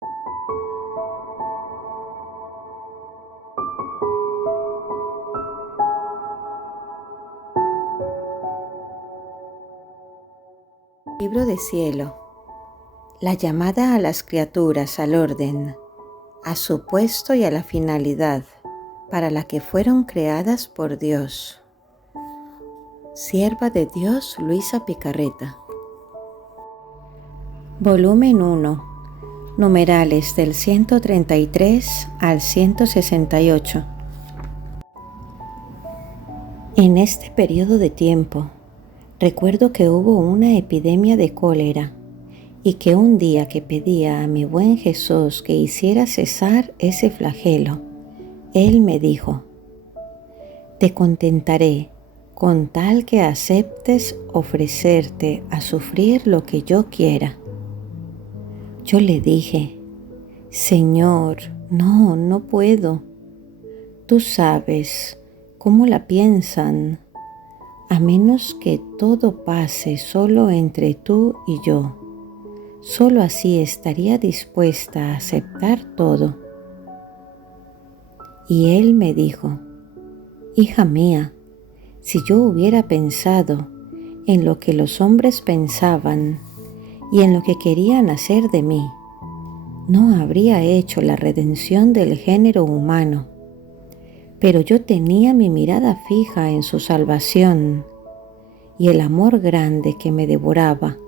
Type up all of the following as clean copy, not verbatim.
Libro de cielo. La llamada a las criaturas al orden, a su puesto y a la finalidad para la que fueron creadas por Dios. Sierva de Dios Luisa Picarreta. Volumen 1. Numerales del 133 al 168. En este periodo de tiempo, recuerdo que hubo una epidemia de cólera y que un día que pedía a mi buen Jesús que hiciera cesar ese flagelo, Él me dijo: te contentaré con tal que aceptes ofrecerte a sufrir lo que yo quiera. Yo le dije: Señor, no puedo. Tú sabes cómo la piensan, a menos que todo pase solo entre tú y yo. Solo así estaría dispuesta a aceptar todo. Y Él me dijo: hija mía, si yo hubiera pensado en lo que los hombres pensaban y en lo que querían hacer de mí, no habría hecho la redención del género humano. Pero yo tenía mi mirada fija en su salvación, y el amor grande que me devoraba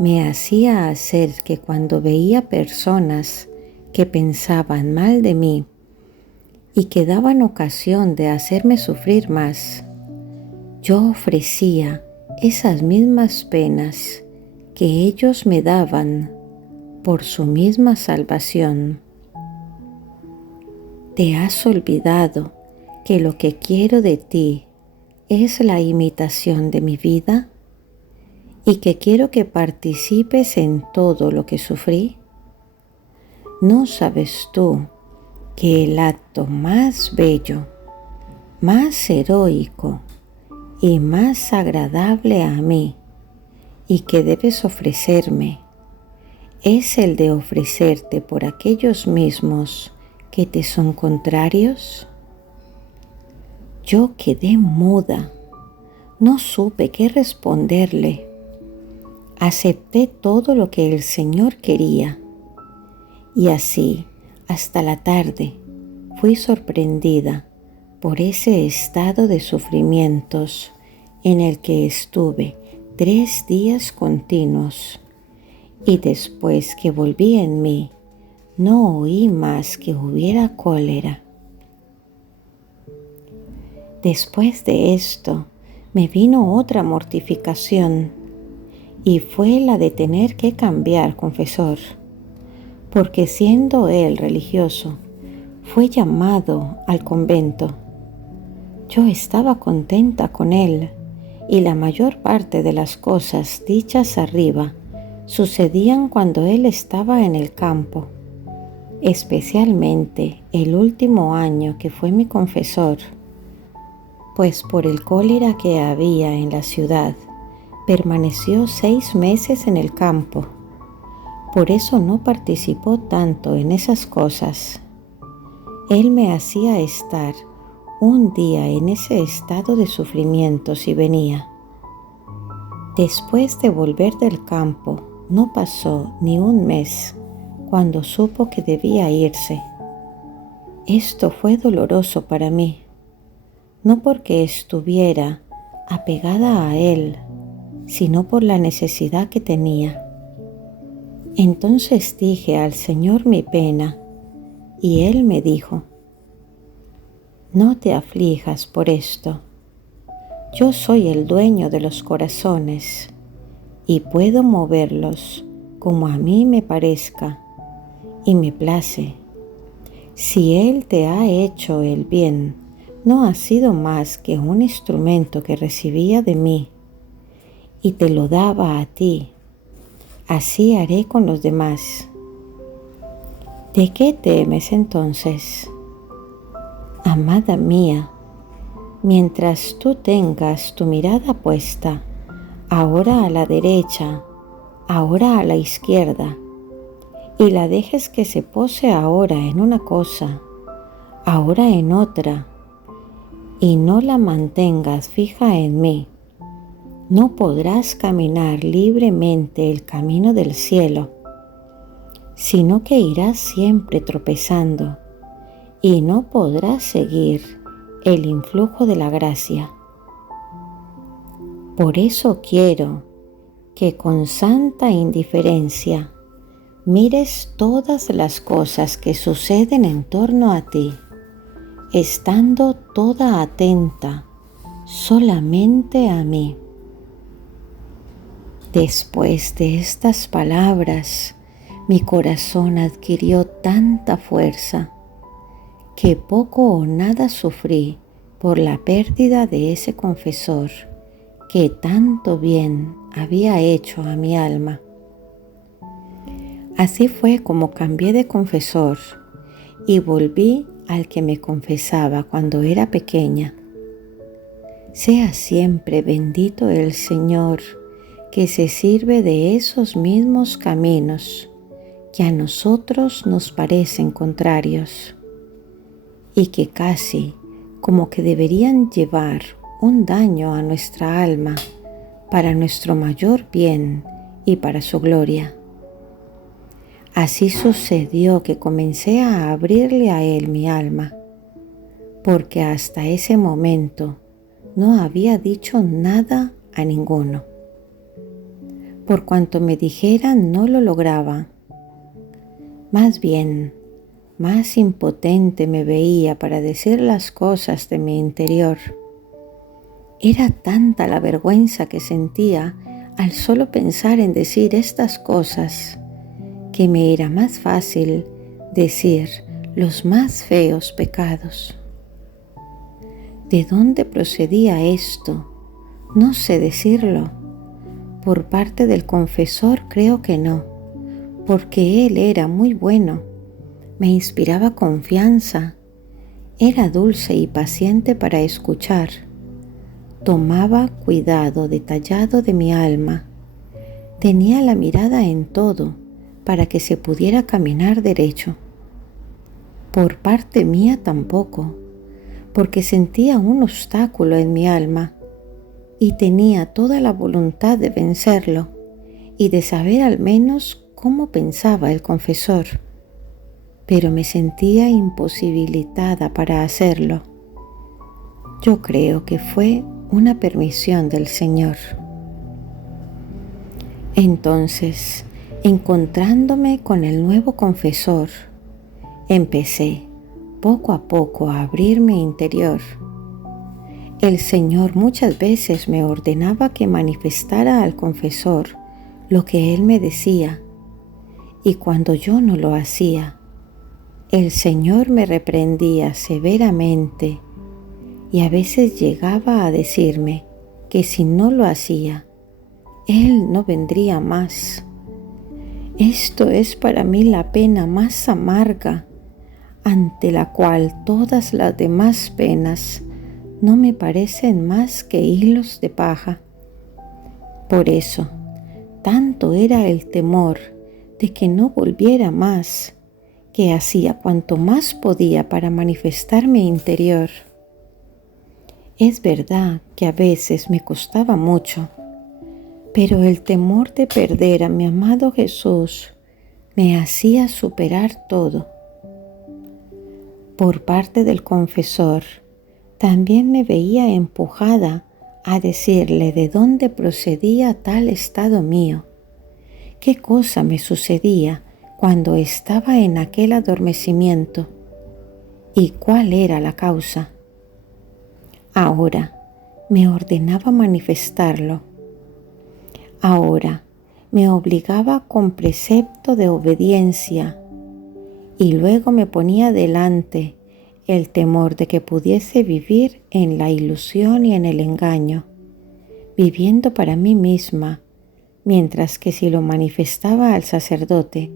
me hacía hacer que cuando veía personas que pensaban mal de mí y que daban ocasión de hacerme sufrir más, yo ofrecía esas mismas penas que ellos me daban por su misma salvación. ¿Te has olvidado que lo que quiero de ti es la imitación de mi vida y que quiero que participes en todo lo que sufrí? ¿No sabes tú que el acto más bello, más heroico y más agradable a mí y que debes ofrecerme es el de ofrecerte por aquellos mismos que te son contrarios? Yo quedé muda, no supe qué responderle. Acepté todo lo que el Señor quería, y así, hasta la tarde, fui sorprendida por ese estado de sufrimientos en el que estuve 3 días continuos, y después que volví en mí, no oí más que hubiera cólera. Después de esto, me vino otra mortificación, y fue la de tener que cambiar confesor, porque siendo él religioso, fue llamado al convento. Yo estaba contenta con él, y la mayor parte de las cosas dichas arriba sucedían cuando él estaba en el campo, especialmente el último año que fue mi confesor, pues por el cólera que había en la ciudad, permaneció 6 meses en el campo. Por eso no participó tanto en esas cosas. Él me hacía estar un día en ese estado de sufrimiento si venía. Después de volver del campo, no pasó ni un mes cuando supo que debía irse. Esto fue doloroso para mí, no porque estuviera apegada a él, sino por la necesidad que tenía. Entonces dije al Señor mi pena, y Él me dijo: no te aflijas por esto. Yo soy el dueño de los corazones, y puedo moverlos como a mí me parezca, y me place. Si Él te ha hecho el bien, no ha sido más que un instrumento que recibía de mí, y te lo daba a ti. Así haré con los demás. ¿De qué temes entonces? Amada mía, mientras tú tengas tu mirada puesta, ahora a la derecha, ahora a la izquierda, y la dejes que se pose ahora en una cosa, ahora en otra, y no la mantengas fija en mí, no podrás caminar libremente el camino del cielo, sino que irás siempre tropezando y no podrás seguir el influjo de la gracia. Por eso quiero que con santa indiferencia mires todas las cosas que suceden en torno a ti, estando toda atenta solamente a mí. Después de estas palabras, mi corazón adquirió tanta fuerza que poco o nada sufrí por la pérdida de ese confesor que tanto bien había hecho a mi alma. Así fue como cambié de confesor y volví al que me confesaba cuando era pequeña. Sea siempre bendito el Señor, que se sirve de esos mismos caminos que a nosotros nos parecen contrarios y que casi como que deberían llevar un daño a nuestra alma para nuestro mayor bien y para su gloria. Así sucedió que comencé a abrirle a Él mi alma, porque hasta ese momento no había dicho nada a ninguno. Por cuanto me dijeran, no lo lograba. Más bien, más impotente me veía para decir las cosas de mi interior. Era tanta la vergüenza que sentía al solo pensar en decir estas cosas, que me era más fácil decir los más feos pecados. ¿De dónde procedía esto? No sé decirlo. Por parte del confesor creo que no, porque él era muy bueno, me inspiraba confianza, era dulce y paciente para escuchar, tomaba cuidado detallado de mi alma, tenía la mirada en todo para que se pudiera caminar derecho. Por parte mía tampoco, porque sentía un obstáculo en mi alma y tenía toda la voluntad de vencerlo y de saber al menos cómo pensaba el confesor, pero me sentía imposibilitada para hacerlo. Yo creo que fue una permisión del Señor. Entonces, encontrándome con el nuevo confesor, empecé poco a poco a abrir mi interior. El Señor muchas veces me ordenaba que manifestara al confesor lo que Él me decía, y cuando yo no lo hacía, el Señor me reprendía severamente y a veces llegaba a decirme que si no lo hacía, Él no vendría más. Esto es para mí la pena más amarga, ante la cual todas las demás penas no me parecen más que hilos de paja. Por eso, tanto era el temor de que no volviera más, que hacía cuanto más podía para manifestar mi interior. Es verdad que a veces me costaba mucho, pero el temor de perder a mi amado Jesús me hacía superar todo. Por parte del confesor, también me veía empujada a decirle de dónde procedía tal estado mío, qué cosa me sucedía cuando estaba en aquel adormecimiento y cuál era la causa. Ahora me ordenaba manifestarlo. Ahora me obligaba con precepto de obediencia y luego me ponía delante el temor de que pudiese vivir en la ilusión y en el engaño, viviendo para mí misma, mientras que si lo manifestaba al sacerdote,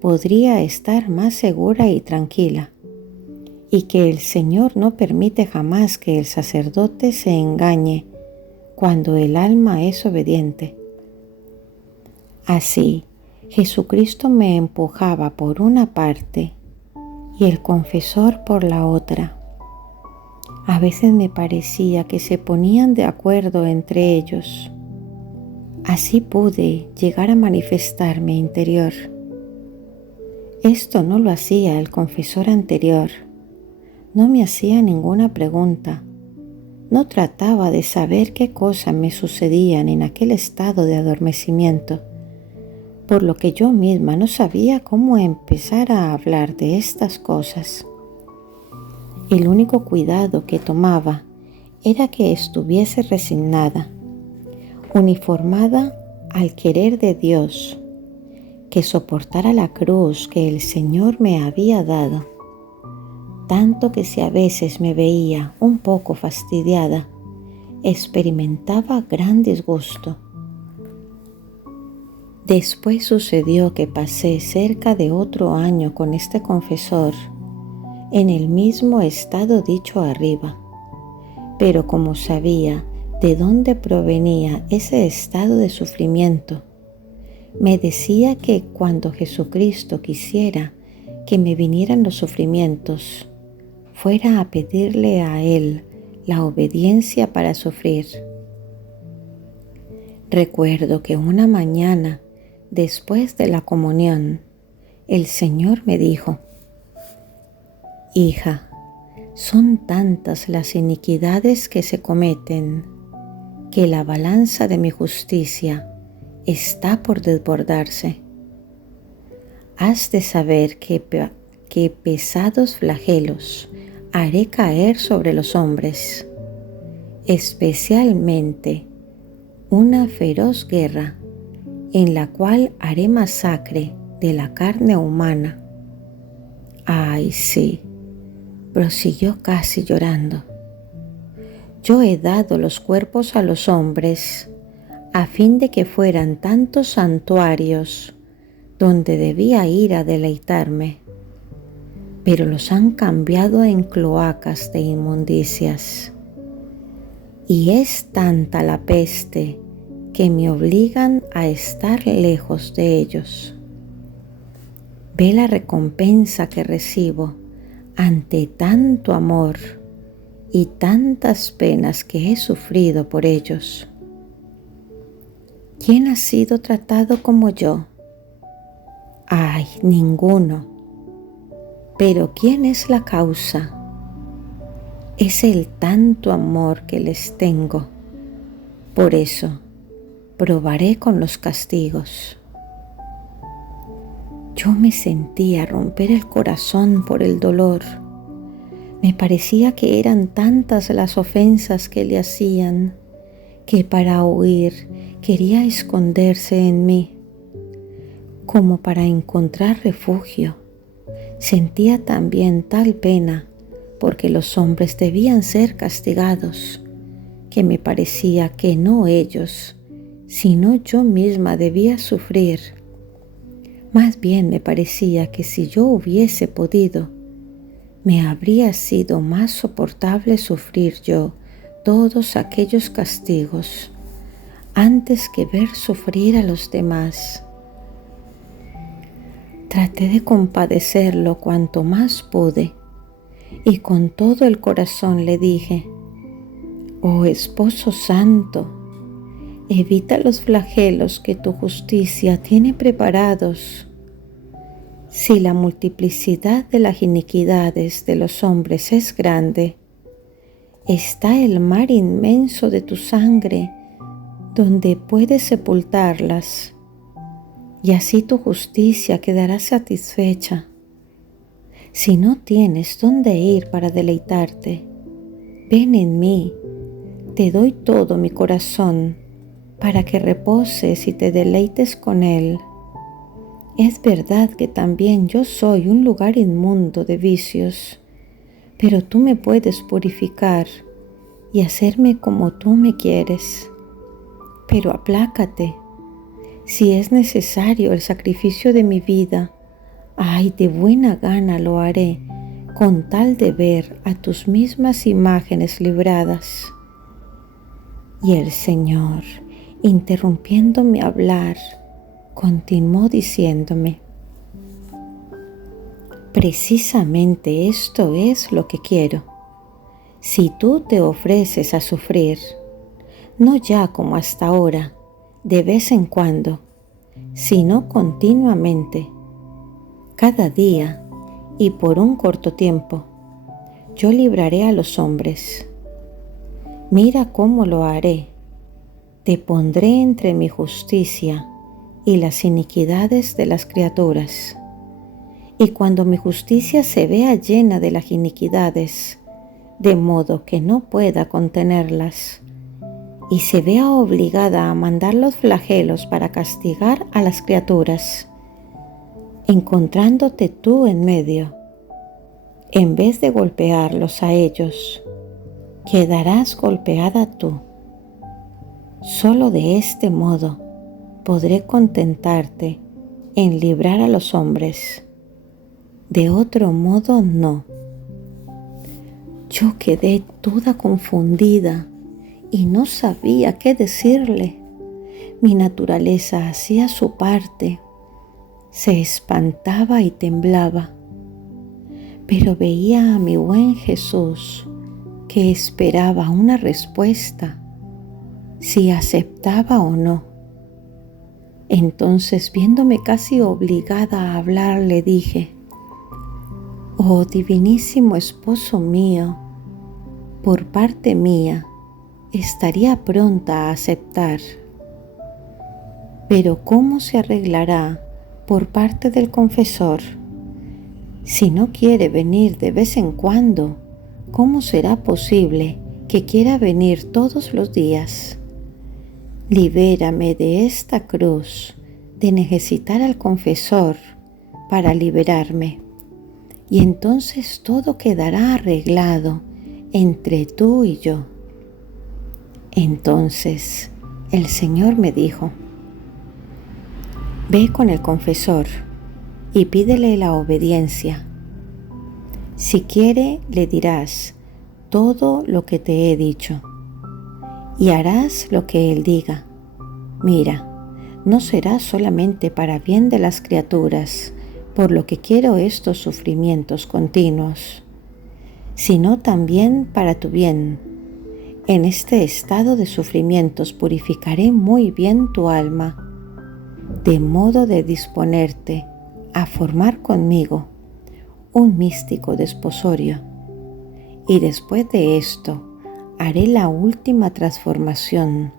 podría estar más segura y tranquila, y que el Señor no permite jamás que el sacerdote se engañe cuando el alma es obediente. Así Jesucristo me empujaba por una parte y el confesor por la otra. A veces me parecía que se ponían de acuerdo entre ellos. Así pude llegar a manifestar mi interior. Esto no lo hacía el confesor anterior. No me hacía ninguna pregunta. No trataba de saber qué cosas me sucedían en aquel estado de adormecimiento, por lo que yo misma no sabía cómo empezar a hablar de estas cosas. El único cuidado que tomaba era que estuviese resignada, uniformada al querer de Dios, que soportara la cruz que el Señor me había dado, tanto que si a veces me veía un poco fastidiada, experimentaba gran disgusto. Después sucedió que pasé cerca de otro año con este confesor, en el mismo estado dicho arriba, pero como sabía de dónde provenía ese estado de sufrimiento, me decía que cuando Jesucristo quisiera que me vinieran los sufrimientos, fuera a pedirle a Él la obediencia para sufrir. Recuerdo que una mañana, después de la comunión, el Señor me dijo: «Hija, son tantas las iniquidades que se cometen, que la balanza de mi justicia está por desbordarse. Has de saber que pesados flagelos haré caer sobre los hombres, especialmente una feroz guerra en la cual haré masacre de la carne humana». Ay, sí, prosiguió casi llorando. Yo he dado los cuerpos a los hombres a fin de que fueran tantos santuarios donde debía ir a deleitarme, pero los han cambiado en cloacas de inmundicias. Y es tanta la peste que me obligan a estar lejos de ellos. Ve la recompensa que recibo ante tanto amor y tantas penas que he sufrido por ellos. ¿Quién ha sido tratado como yo? Ay, ninguno. Pero ¿quién es la causa? Es el tanto amor que les tengo. Por eso, probaré con los castigos. Yo me sentía romper el corazón por el dolor. Me parecía que eran tantas las ofensas que le hacían, que para huir quería esconderse en mí, como para encontrar refugio. Sentía también tal pena porque los hombres debían ser castigados, que me parecía que no ellos, sino yo misma debía sufrir. Más bien me parecía que si yo hubiese podido, me habría sido más soportable sufrir yo todos aquellos castigos antes que ver sufrir a los demás. Traté de compadecerlo cuanto más pude y con todo el corazón le dije: «Oh Esposo Santo, evita los flagelos que tu justicia tiene preparados. Si la multiplicidad de las iniquidades de los hombres es grande, está el mar inmenso de tu sangre donde puedes sepultarlas, y así tu justicia quedará satisfecha. Si no tienes dónde ir para deleitarte, ven en mí, te doy todo mi corazón para que reposes y te deleites con él. Es verdad que también yo soy un lugar inmundo de vicios, pero tú me puedes purificar y hacerme como tú me quieres. Pero aplácate. Si es necesario el sacrificio de mi vida, ay, de buena gana lo haré, con tal de ver a tus mismas imágenes libradas». Y el Señor, interrumpiendo mi hablar, continuó diciéndome: precisamente esto es lo que quiero. Si tú te ofreces a sufrir, no ya como hasta ahora, de vez en cuando, sino continuamente, cada día y por un corto tiempo, yo libraré a los hombres. Mira cómo lo haré. Te pondré entre mi justicia y las iniquidades de las criaturas. Y cuando mi justicia se vea llena de las iniquidades, de modo que no pueda contenerlas, y se vea obligada a mandar los flagelos para castigar a las criaturas, encontrándote tú en medio, en vez de golpearlos a ellos, quedarás golpeada tú. Solo de este modo podré contentarte en librar a los hombres. De otro modo no. Yo quedé toda confundida y no sabía qué decirle. Mi naturaleza hacía su parte, se espantaba y temblaba, pero veía a mi buen Jesús que esperaba una respuesta, si aceptaba o no. Entonces, viéndome casi obligada a hablar, le dije: oh divinísimo esposo mío, por parte mía estaría pronta a aceptar, pero ¿cómo se arreglará por parte del confesor? Si no quiere venir de vez en cuando, ¿cómo será posible que quiera venir todos los días? Libérame de esta cruz de necesitar al confesor para liberarme, y entonces todo quedará arreglado entre tú y yo. Entonces el Señor me dijo: ve con el confesor y pídele la obediencia. Si quiere, le dirás todo lo que te he dicho y harás lo que él diga. Mira, no será solamente para bien de las criaturas, por lo que quiero estos sufrimientos continuos, sino también para tu bien. En este estado de sufrimientos purificaré muy bien tu alma, de modo de disponerte a formar conmigo un místico desposorio. Y después de esto haré la última transformación,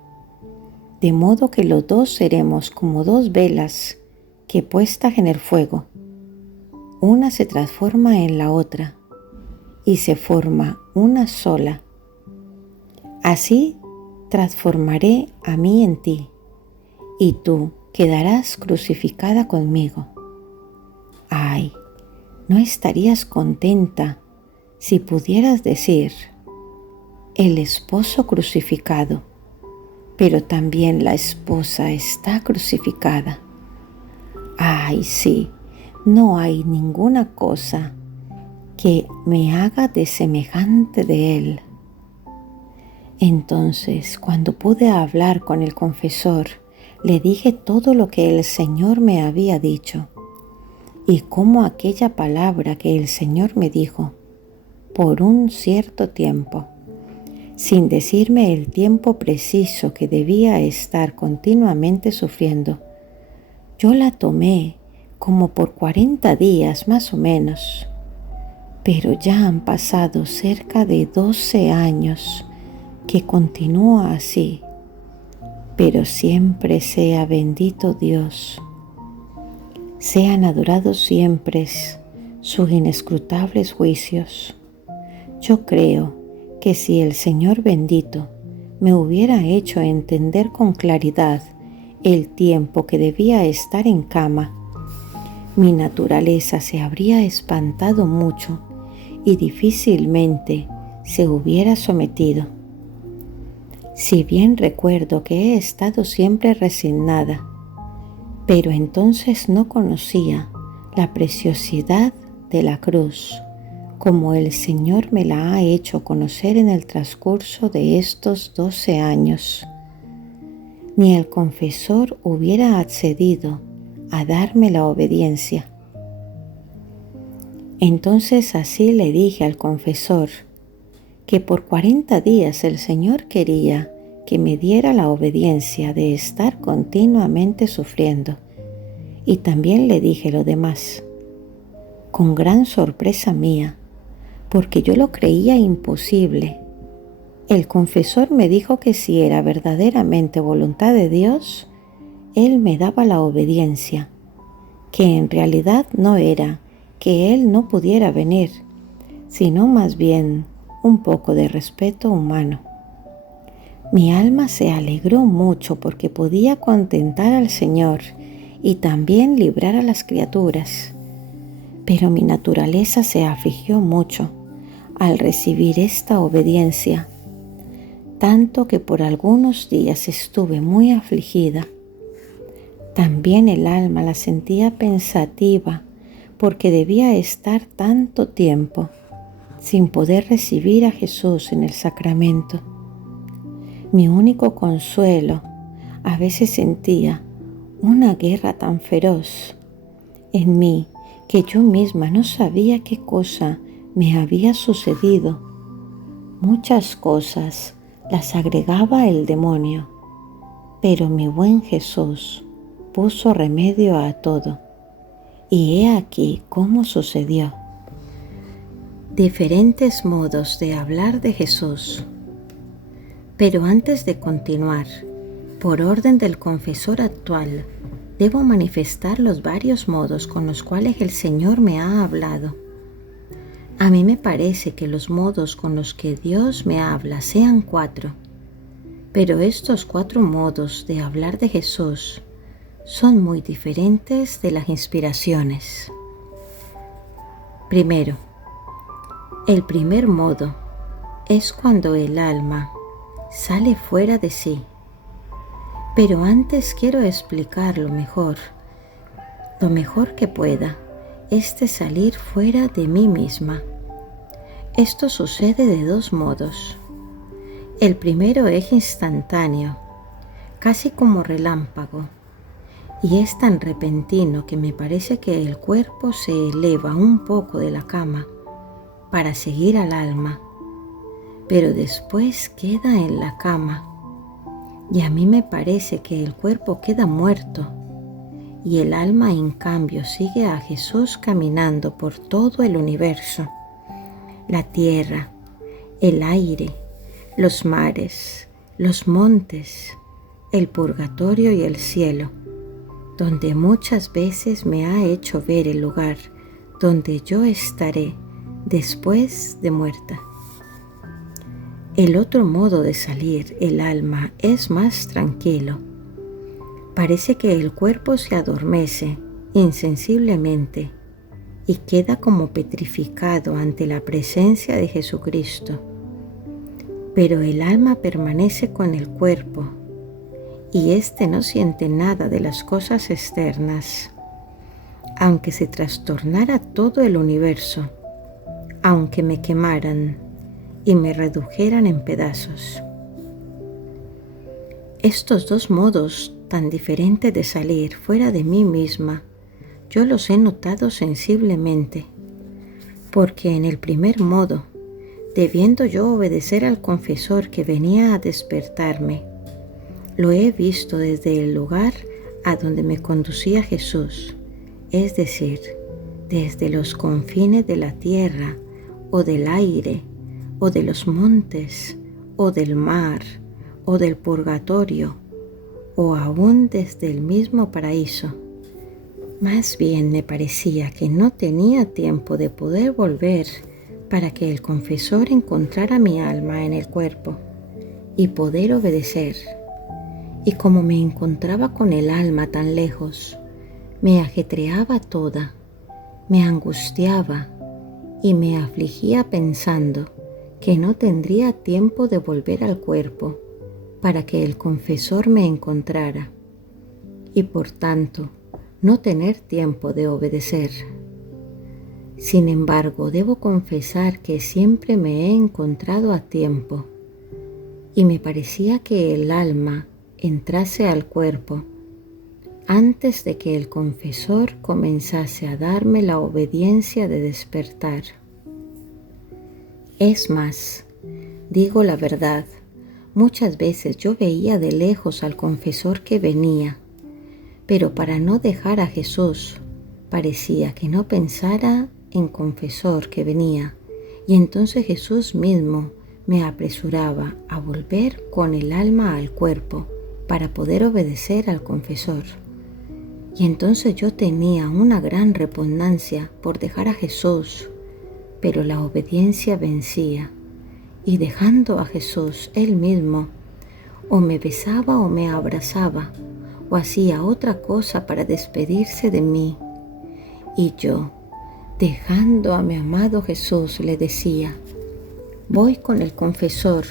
de modo que los dos seremos como dos velas que puestas en el fuego, una se transforma en la otra y se forma una sola. Así transformaré a mí en ti, y tú quedarás crucificada conmigo. Ay, ¿no estarías contenta si pudieras decir: el esposo crucificado, pero también la esposa está crucificada? Ay, sí, no hay ninguna cosa que me haga de semejante de él. Entonces, cuando pude hablar con el confesor, le dije todo lo que el Señor me había dicho, y cómo aquella palabra que el Señor me dijo, por un cierto tiempo, sin decirme el tiempo preciso que debía estar continuamente sufriendo, yo la tomé como por 40 días más o menos, pero ya han pasado cerca de 12 años que continúa así, pero siempre sea bendito Dios, sean adorados siempre sus inescrutables juicios. Yo creo que si el Señor bendito me hubiera hecho entender con claridad el tiempo que debía estar en cama, mi naturaleza se habría espantado mucho y difícilmente se hubiera sometido. Si bien recuerdo que he estado siempre resignada, pero entonces no conocía la preciosidad de la cruz, como el Señor me la ha hecho conocer en el transcurso de estos 12 años. Ni el confesor hubiera accedido a darme la obediencia. Entonces así le dije al confesor que por 40 días el Señor quería que me diera la obediencia de estar continuamente sufriendo. Y también le dije lo demás, con gran sorpresa mía, porque yo lo creía imposible. El confesor me dijo que si era verdaderamente voluntad de Dios, Él me daba la obediencia, que en realidad no era que Él no pudiera venir, sino más bien un poco de respeto humano. Mi alma se alegró mucho porque podía contentar al Señor y también librar a las criaturas. Pero mi naturaleza se afligió mucho al recibir esta obediencia, tanto que por algunos días estuve muy afligida. También el alma la sentía pensativa porque debía estar tanto tiempo sin poder recibir a Jesús en el sacramento. Mi único consuelo, a veces sentía una guerra tan feroz en mí que yo misma no sabía qué cosa me había sucedido. Muchas cosas las agregaba el demonio, pero mi buen Jesús puso remedio a todo. Y he aquí cómo sucedió. Diferentes modos de hablar de Jesús. Pero antes de continuar, por orden del confesor actual, debo manifestar los varios modos con los cuales el Señor me ha hablado. A mí me parece que los modos con los que Dios me habla sean 4, pero estos 4 modos de hablar de Jesús son muy diferentes de las inspiraciones. Primero, el primer modo es cuando el alma sale fuera de sí. Pero antes quiero explicarlo mejor. Lo mejor que pueda es de salir fuera de mí misma. Esto sucede de 2 modos. El primero es instantáneo, casi como relámpago, y es tan repentino que me parece que el cuerpo se eleva un poco de la cama para seguir al alma, pero después queda en la cama, y a mí me parece que el cuerpo queda muerto, y el alma en cambio sigue a Jesús caminando por todo el universo, la tierra, el aire, los mares, los montes, el purgatorio y el cielo, donde muchas veces me ha hecho ver el lugar donde yo estaré después de muerta. El otro modo de salir el alma es más tranquilo. Parece que el cuerpo se adormece insensiblemente y queda como petrificado ante la presencia de Jesucristo. Pero el alma permanece con el cuerpo y éste no siente nada de las cosas externas. Aunque se trastornara todo el universo, aunque me quemaran y me redujeran en pedazos. Estos 2 modos tan diferentes de salir fuera de mí misma, yo los he notado sensiblemente, porque en el primer modo, debiendo yo obedecer al confesor que venía a despertarme, lo he visto desde el lugar a donde me conducía Jesús, es decir, desde los confines de la tierra, o del aire, o de los montes, o del mar, o del purgatorio, o aún desde el mismo paraíso. Más bien me parecía que no tenía tiempo de poder volver para que el confesor encontrara mi alma en el cuerpo y poder obedecer. Y como me encontraba con el alma tan lejos, me ajetreaba toda, me angustiaba y me afligía pensando que no tendría tiempo de volver al cuerpo para que el confesor me encontrara y por tanto no tener tiempo de obedecer. Sin embargo, debo confesar que siempre me he encontrado a tiempo y me parecía que el alma entrase al cuerpo antes de que el confesor comenzase a darme la obediencia de despertar. Es más, digo la verdad, muchas veces yo veía de lejos al confesor que venía, pero para no dejar a Jesús, parecía que no pensara en confesor que venía, y entonces Jesús mismo me apresuraba a volver con el alma al cuerpo para poder obedecer al confesor. Y entonces yo tenía una gran repugnancia por dejar a Jesús, pero la obediencia vencía, y dejando a Jesús él mismo, o me besaba o me abrazaba, o hacía otra cosa para despedirse de mí. Y yo, dejando a mi amado Jesús, le decía: voy con el confesor,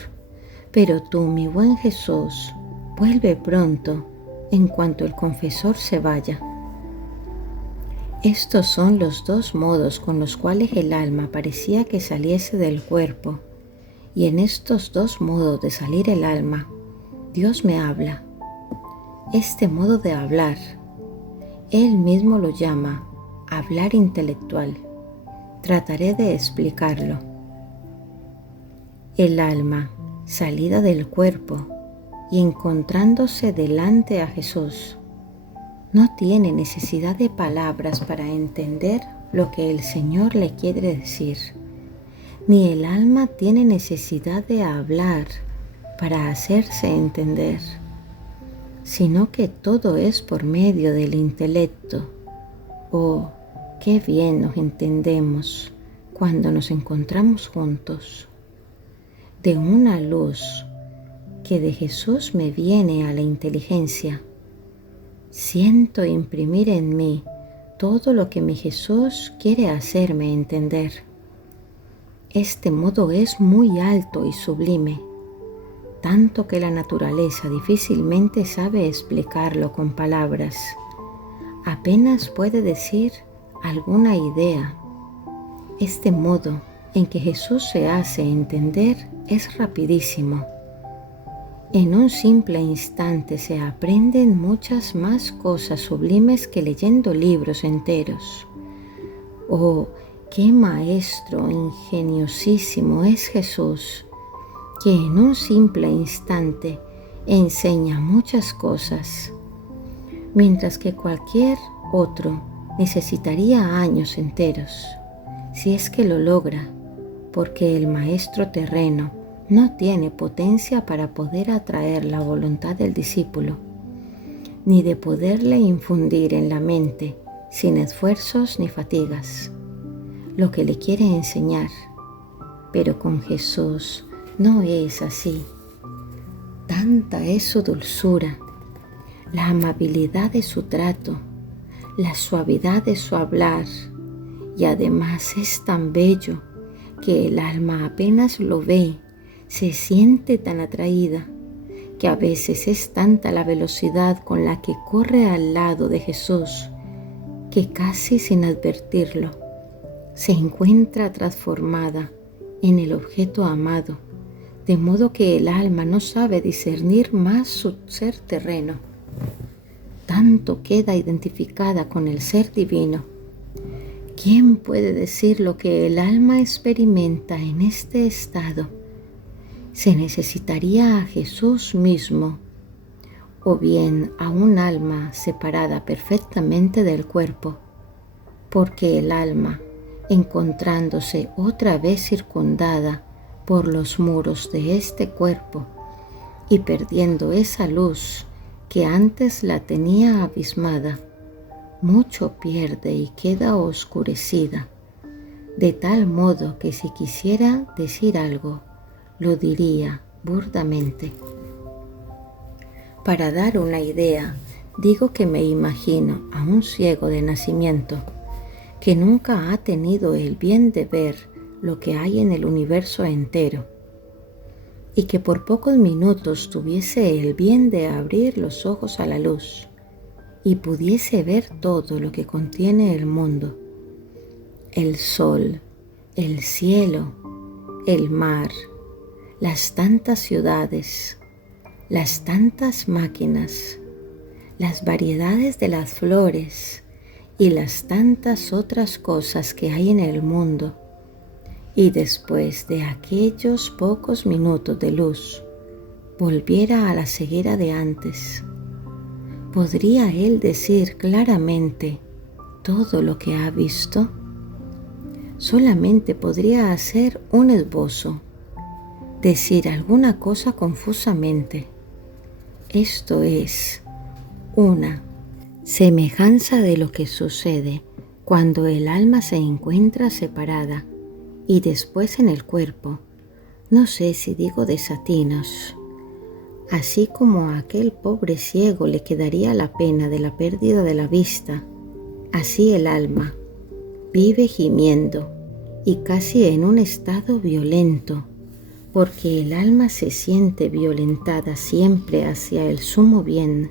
pero tú, mi buen Jesús, vuelve pronto en cuanto el confesor se vaya. Estos son los dos modos con los cuales el alma parecía que saliese del cuerpo, y en estos dos modos de salir el alma, Dios me habla. Este modo de hablar, Él mismo lo llama hablar intelectual. Trataré de explicarlo. El alma, salida del cuerpo y encontrándose delante a Jesús, no tiene necesidad de palabras para entender lo que el Señor le quiere decir, ni el alma tiene necesidad de hablar para hacerse entender, sino que todo es por medio del intelecto. Oh, qué bien nos entendemos cuando nos encontramos juntos. De una luz que de Jesús me viene a la inteligencia, siento imprimir en mí todo lo que mi Jesús quiere hacerme entender. Este modo es muy alto y sublime, tanto que la naturaleza difícilmente sabe explicarlo con palabras. Apenas puede decir alguna idea. Este modo en que Jesús se hace entender es rapidísimo. En un simple instante se aprenden muchas más cosas sublimes que leyendo libros enteros. Oh, qué maestro ingeniosísimo es Jesús, que en un simple instante enseña muchas cosas, mientras que cualquier otro necesitaría años enteros, si es que lo logra, porque el maestro terreno no tiene potencia para poder atraer la voluntad del discípulo, ni de poderle infundir en la mente, sin esfuerzos ni fatigas, lo que le quiere enseñar. Pero con Jesús no es así. Tanta es su dulzura, la amabilidad de su trato, la suavidad de su hablar, y además es tan bello que el alma apenas lo ve, se siente tan atraída, que a veces es tanta la velocidad con la que corre al lado de Jesús, que casi sin advertirlo, se encuentra transformada en el objeto amado, de modo que el alma no sabe discernir más su ser terreno. Tanto queda identificada con el ser divino. ¿Quién puede decir lo que el alma experimenta en este estado? Se necesitaría a Jesús mismo, o bien a un alma separada perfectamente del cuerpo, porque el alma, encontrándose otra vez circundada por los muros de este cuerpo y perdiendo esa luz que antes la tenía abismada, mucho pierde y queda oscurecida, de tal modo que si quisiera decir algo, lo diría burdamente. Para dar una idea, digo que me imagino a un ciego de nacimiento que nunca ha tenido el bien de ver lo que hay en el universo entero, y que por pocos minutos tuviese el bien de abrir los ojos a la luz y pudiese ver todo lo que contiene el mundo, el sol, el cielo, el mar, las tantas ciudades, las tantas máquinas, las variedades de las flores y las tantas otras cosas que hay en el mundo, y después de aquellos pocos minutos de luz, volviera a la ceguera de antes, ¿podría él decir claramente todo lo que ha visto? Solamente podría hacer un esbozo, decir alguna cosa confusamente. Esto es una semejanza de lo que sucede cuando el alma se encuentra separada y después en el cuerpo. No sé si digo desatinos. Así como a aquel pobre ciego le quedaría la pena de la pérdida de la vista, así el alma vive gimiendo y casi en un estado violento, porque el alma se siente violentada siempre hacia el sumo bien.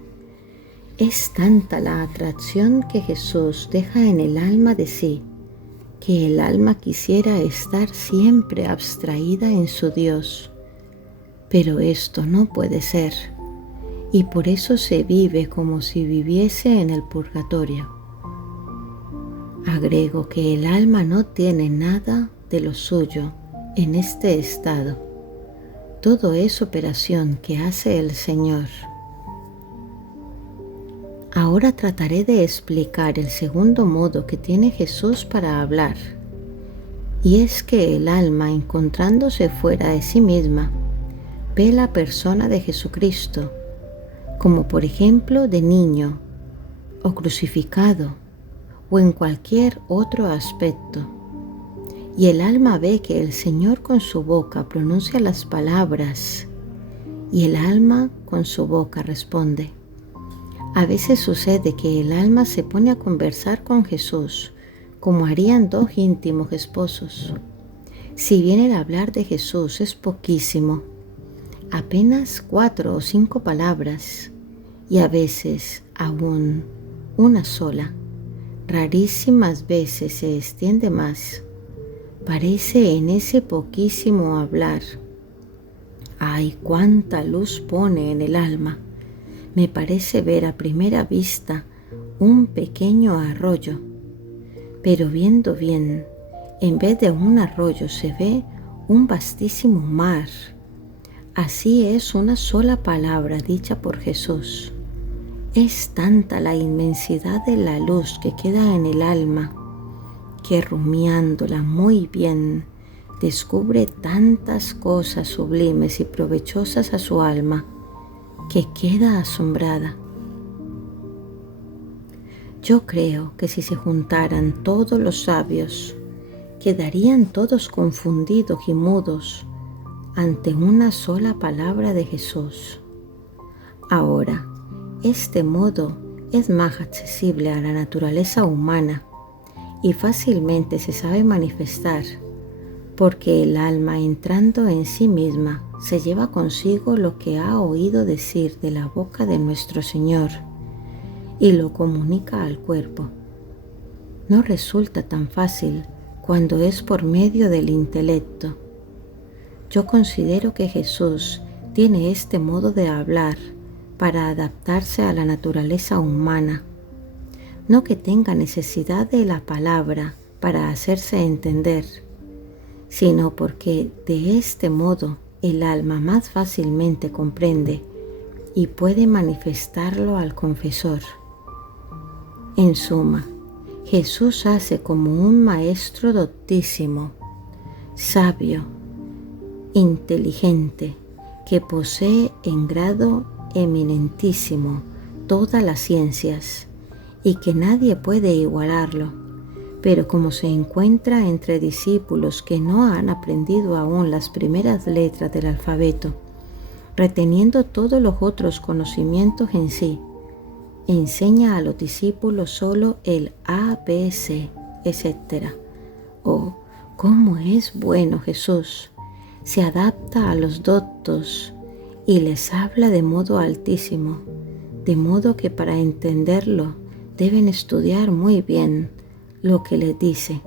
Es tanta la atracción que Jesús deja en el alma de sí, que el alma quisiera estar siempre abstraída en su Dios. Pero esto no puede ser, y por eso se vive como si viviese en el purgatorio. Agrego que el alma no tiene nada de lo suyo en este estado. Todo es operación que hace el Señor. Ahora trataré de explicar el segundo modo que tiene Jesús para hablar, y es que el alma, encontrándose fuera de sí misma, ve la persona de Jesucristo, como por ejemplo de niño, o crucificado, o en cualquier otro aspecto. Y el alma ve que el Señor con su boca pronuncia las palabras, y el alma con su boca responde. A veces sucede que el alma se pone a conversar con Jesús, como harían dos íntimos esposos. Si bien el hablar de Jesús es poquísimo, apenas 4 o 5 palabras, y a veces aún una sola, rarísimas veces se extiende más. Parece en ese poquísimo hablar. ¡Ay, cuánta luz pone en el alma! Me parece ver a primera vista un pequeño arroyo, pero viendo bien, en vez de un arroyo se ve un vastísimo mar. Así es una sola palabra dicha por Jesús. Es tanta la inmensidad de la luz que queda en el alma, que rumiándola muy bien, descubre tantas cosas sublimes y provechosas a su alma, que queda asombrada. Yo creo que si se juntaran todos los sabios, quedarían todos confundidos y mudos ante una sola palabra de Jesús. Ahora, este modo es más accesible a la naturaleza humana y fácilmente se sabe manifestar, porque el alma entrando en sí misma se lleva consigo lo que ha oído decir de la boca de nuestro Señor y lo comunica al cuerpo. No resulta tan fácil cuando es por medio del intelecto. Yo considero que Jesús tiene este modo de hablar para adaptarse a la naturaleza humana, no que tenga necesidad de la palabra para hacerse entender, sino porque de este modo el alma más fácilmente comprende y puede manifestarlo al confesor. En suma, Jesús hace como un maestro doctísimo, sabio, inteligente, que posee en grado eminentísimo todas las ciencias y que nadie puede igualarlo, pero como se encuentra entre discípulos que no han aprendido aún las primeras letras del alfabeto, reteniendo todos los otros conocimientos en sí, enseña a los discípulos solo el A, B, C, etc. Oh, cómo es bueno Jesús. Se adapta a los doctos y les habla de modo altísimo, de modo que para entenderlo deben estudiar muy bien lo que les dice.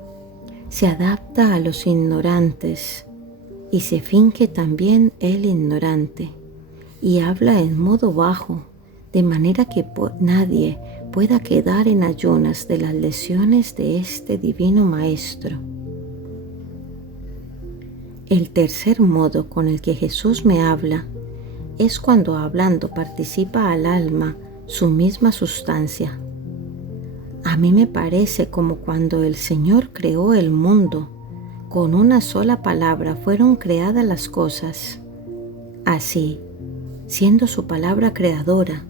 Se adapta a los ignorantes y se finge también el ignorante y habla en modo bajo, de manera que nadie pueda quedar en ayunas de las lecciones de este divino Maestro. El tercer modo con el que Jesús me habla es cuando hablando participa al alma su misma sustancia. A mí me parece como cuando el Señor creó el mundo. Con una sola palabra fueron creadas las cosas. Así, siendo su palabra creadora,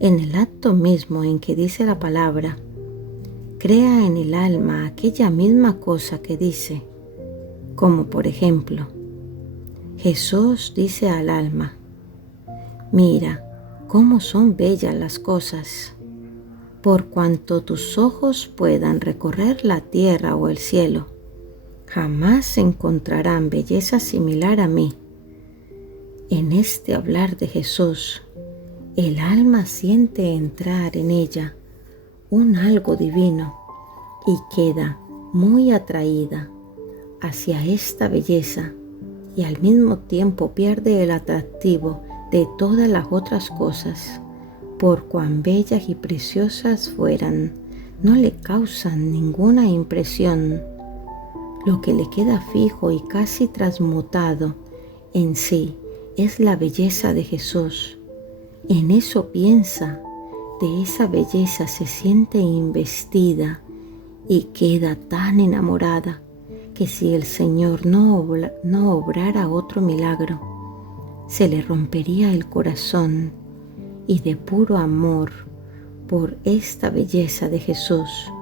en el acto mismo en que dice la palabra, crea en el alma aquella misma cosa que dice, como por ejemplo, Jesús dice al alma, mira cómo son bellas las cosas, por cuanto tus ojos puedan recorrer la tierra o el cielo, jamás encontrarán belleza similar a mí. En este hablar de Jesús, el alma siente entrar en ella un algo divino y queda muy atraída hacia esta belleza y al mismo tiempo pierde el atractivo de todas las otras cosas, por cuán bellas y preciosas fueran, no le causan ninguna impresión. Lo que le queda fijo y casi transmutado en sí es la belleza de Jesús. En eso piensa, de esa belleza se siente investida y queda tan enamorada que si el Señor no obrara otro milagro, se le rompería el corazón y de puro amor por esta belleza de Jesús,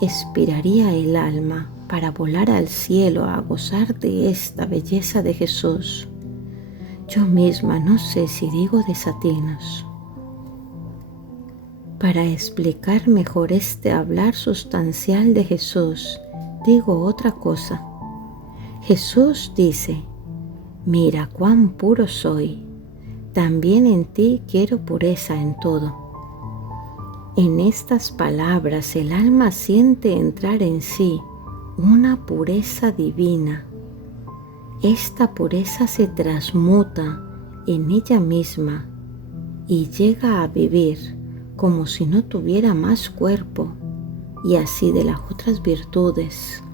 expiraría el alma para volar al cielo a gozar de esta belleza de Jesús. Yo misma no sé si digo desatinos. Para explicar mejor este hablar sustancial de Jesús, digo otra cosa. Jesús dice, mira cuán puro soy, también en ti quiero pureza en todo. En estas palabras el alma siente entrar en sí una pureza divina. Esta pureza se transmuta en ella misma y llega a vivir como si no tuviera más cuerpo, y así de las otras virtudes.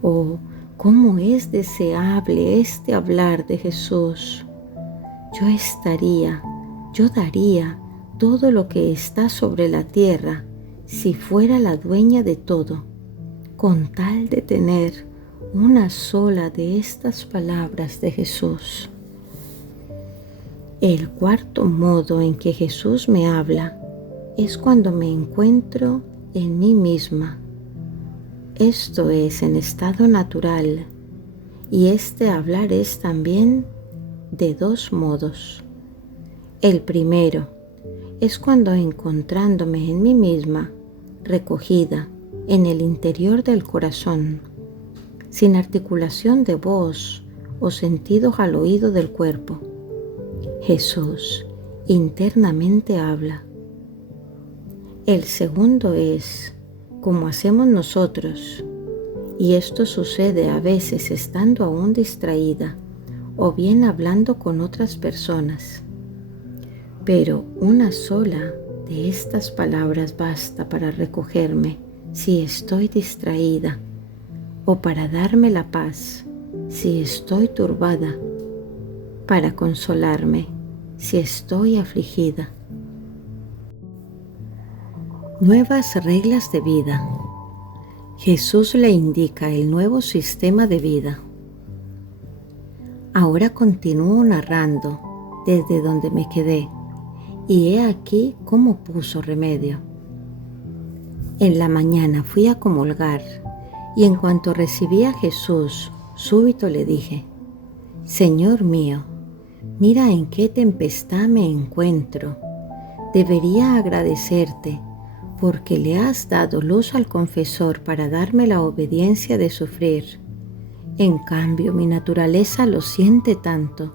Oh, cómo es deseable este hablar de Jesús. Yo daría todo lo que está sobre la tierra si fuera la dueña de todo, con tal de tener una sola de estas palabras de Jesús. El cuarto modo en que Jesús me habla es cuando me encuentro en mí misma, esto es, en estado natural, y este hablar es también de dos modos. El primero es cuando encontrándome en mí misma, recogida en el interior del corazón, sin articulación de voz o sentidos al oído del cuerpo, Jesús internamente habla. El segundo es como hacemos nosotros, y esto sucede a veces estando aún distraída o bien hablando con otras personas. Pero una sola de estas palabras basta para recogerme si estoy distraída, o para darme la paz si estoy turbada, para consolarme si estoy afligida. Nuevas reglas de vida. Jesús le indica el nuevo sistema de vida. Ahora continúo narrando desde donde me quedé, y he aquí cómo puso remedio. En la mañana fui a comulgar, y en cuanto recibí a Jesús, súbito le dije, Señor mío, mira en qué tempestad me encuentro. Debería agradecerte, porque le has dado luz al confesor para darme la obediencia de sufrir. En cambio, mi naturaleza lo siente tanto,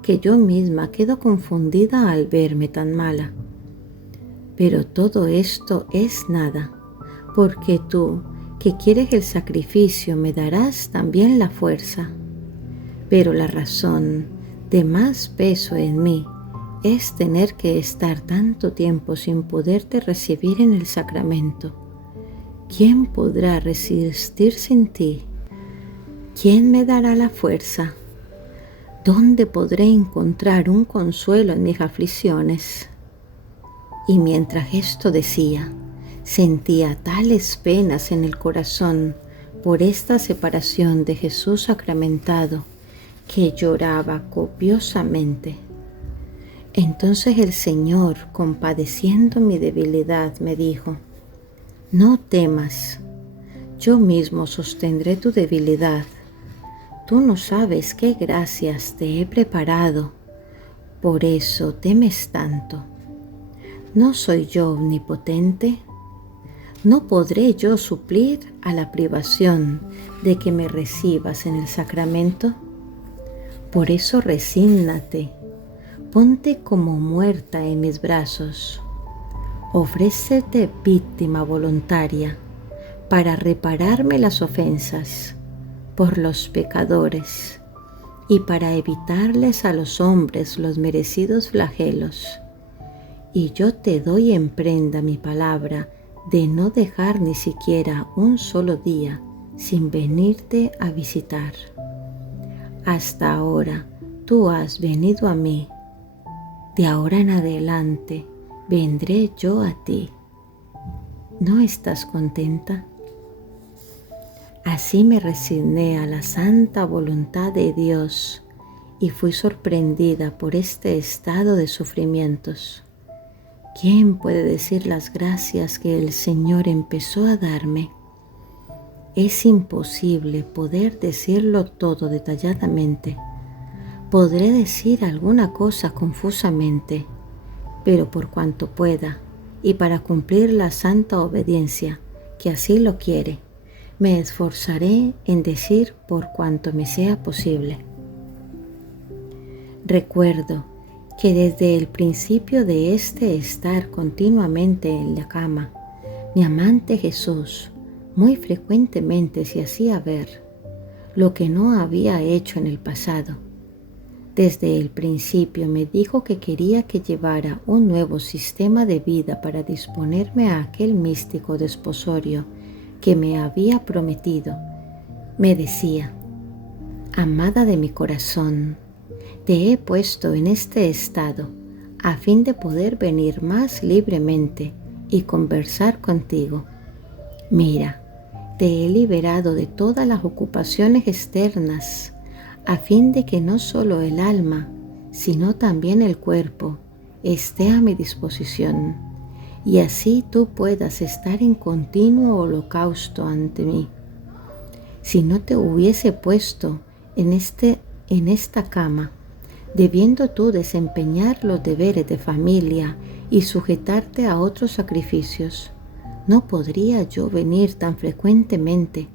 que yo misma quedo confundida al verme tan mala. Pero todo esto es nada, porque tú, que quieres el sacrificio, me darás también la fuerza. Pero la razón de más peso en mí es tener que estar tanto tiempo sin poderte recibir en el sacramento. ¿Quién podrá resistir sin ti? ¿Quién me dará la fuerza? ¿Dónde podré encontrar un consuelo en mis aflicciones? Y mientras esto decía, sentía tales penas en el corazón por esta separación de Jesús sacramentado que lloraba copiosamente. Entonces el Señor, compadeciendo mi debilidad, me dijo: no temas, yo mismo sostendré tu debilidad. Tú no sabes qué gracias te he preparado, por eso temes tanto. ¿No soy yo omnipotente? ¿No podré yo suplir a la privación de que me recibas en el sacramento? Por eso resígnate, ponte como muerta en mis brazos. Ofrécete víctima voluntaria para repararme las ofensas por los pecadores y para evitarles a los hombres los merecidos flagelos. Y yo te doy en prenda mi palabra de no dejar ni siquiera un solo día sin venirte a visitar. Hasta ahora tú has venido a mí, de ahora en adelante vendré yo a ti. ¿No estás contenta? Así me resigné a la santa voluntad de Dios y fui sorprendida por este estado de sufrimientos. ¿Quién puede decir las gracias que el Señor empezó a darme? Es imposible poder decirlo todo detalladamente. Podré decir alguna cosa confusamente, pero por cuanto pueda, y para cumplir la santa obediencia, que así lo quiere, me esforzaré en decir por cuanto me sea posible. Recuerdo que desde el principio de este estar continuamente en la cama, mi amante Jesús muy frecuentemente se hacía ver, lo que no había hecho en el pasado. Desde el principio me dijo que quería que llevara un nuevo sistema de vida para disponerme a aquel místico desposorio que me había prometido. Me decía: amada de mi corazón, te he puesto en este estado a fin de poder venir más libremente y conversar contigo. Mira, te he liberado de todas las ocupaciones externas a fin de que no solo el alma, sino también el cuerpo esté a mi disposición, y así tú puedas estar en continuo holocausto ante mí. Si no te hubiese puesto en esta cama, debiendo tú desempeñar los deberes de familia y sujetarte a otros sacrificios, no podría yo venir tan frecuentemente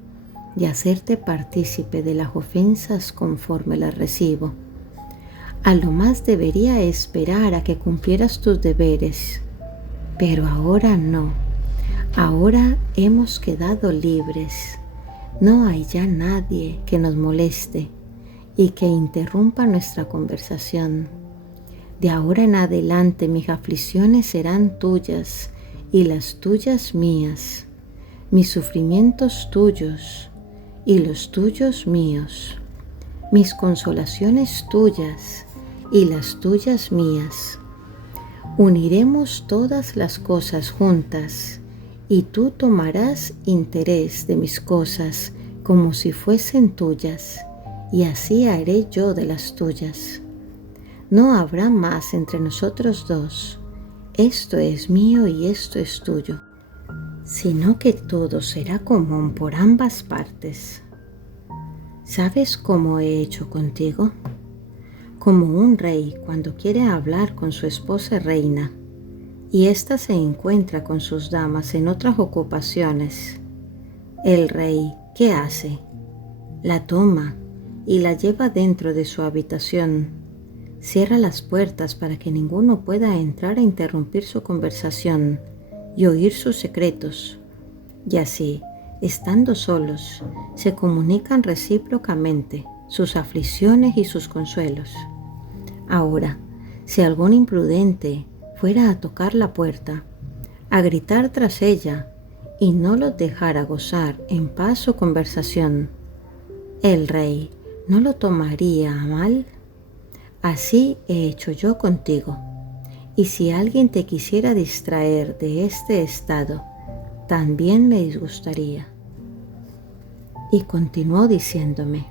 y hacerte partícipe de las ofensas conforme las recibo. A lo más debería esperar a que cumplieras tus deberes, pero ahora no. Ahora hemos quedado libres. No hay ya nadie que nos moleste y que interrumpa nuestra conversación. De ahora en adelante mis aflicciones serán tuyas y las tuyas mías, mis sufrimientos tuyos y los tuyos míos, mis consolaciones tuyas y las tuyas mías. Uniremos todas las cosas juntas y tú tomarás interés de mis cosas como si fuesen tuyas, y así haré yo de las tuyas. No habrá más entre nosotros dos, esto es mío y esto es tuyo, sino que todo será común por ambas partes. ¿Sabes cómo he hecho contigo? Como un rey cuando quiere hablar con su esposa reina, y ésta se encuentra con sus damas en otras ocupaciones. El rey, ¿qué hace? La toma y la lleva dentro de su habitación. Cierra las puertas para que ninguno pueda entrar a interrumpir su conversación y oír sus secretos. Y así, estando solos, se comunican recíprocamente sus aflicciones y sus consuelos. Ahora, Si algún imprudente fuera a tocar la puerta, a gritar tras ella y no los dejara gozar en paz su conversación, el rey no lo tomaría a mal. Así he hecho yo contigo. Y si alguien te quisiera distraer de este estado, también me disgustaría. Y continuó diciéndome: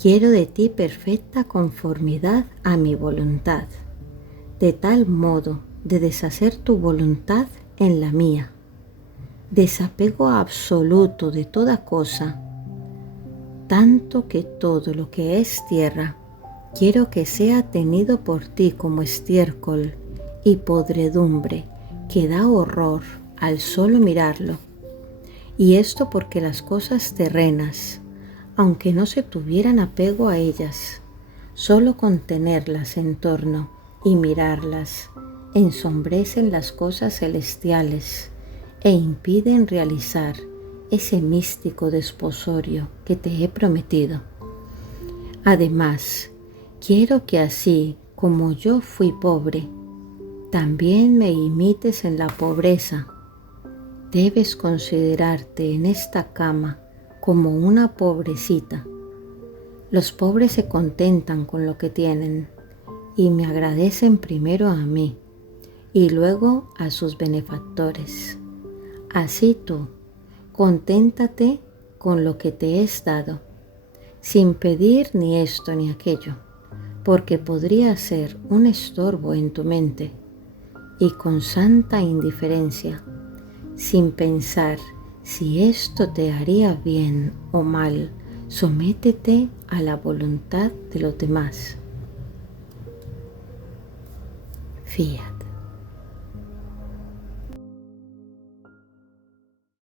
quiero de ti perfecta conformidad a mi voluntad, de tal modo de deshacer tu voluntad en la mía, desapego absoluto de toda cosa, tanto que todo lo que es tierra quiero que sea tenido por ti como estiércol y podredumbre que da horror al solo mirarlo. Y esto porque las cosas terrenas, aunque no se tuvieran apego a ellas, solo con tenerlas en torno y mirarlas, ensombrecen las cosas celestiales e impiden realizar ese místico desposorio que te he prometido. Además, quiero que así como yo fui pobre, también me imites en la pobreza. Debes considerarte en esta cama como una pobrecita. Los pobres se contentan con lo que tienen y me agradecen primero a mí y luego a sus benefactores. Así tú, conténtate con lo que te es dado, sin pedir ni esto ni aquello, porque podría ser un estorbo en tu mente, y con santa indiferencia, sin pensar si esto te haría bien o mal, sométete a la voluntad de los demás. Fiat.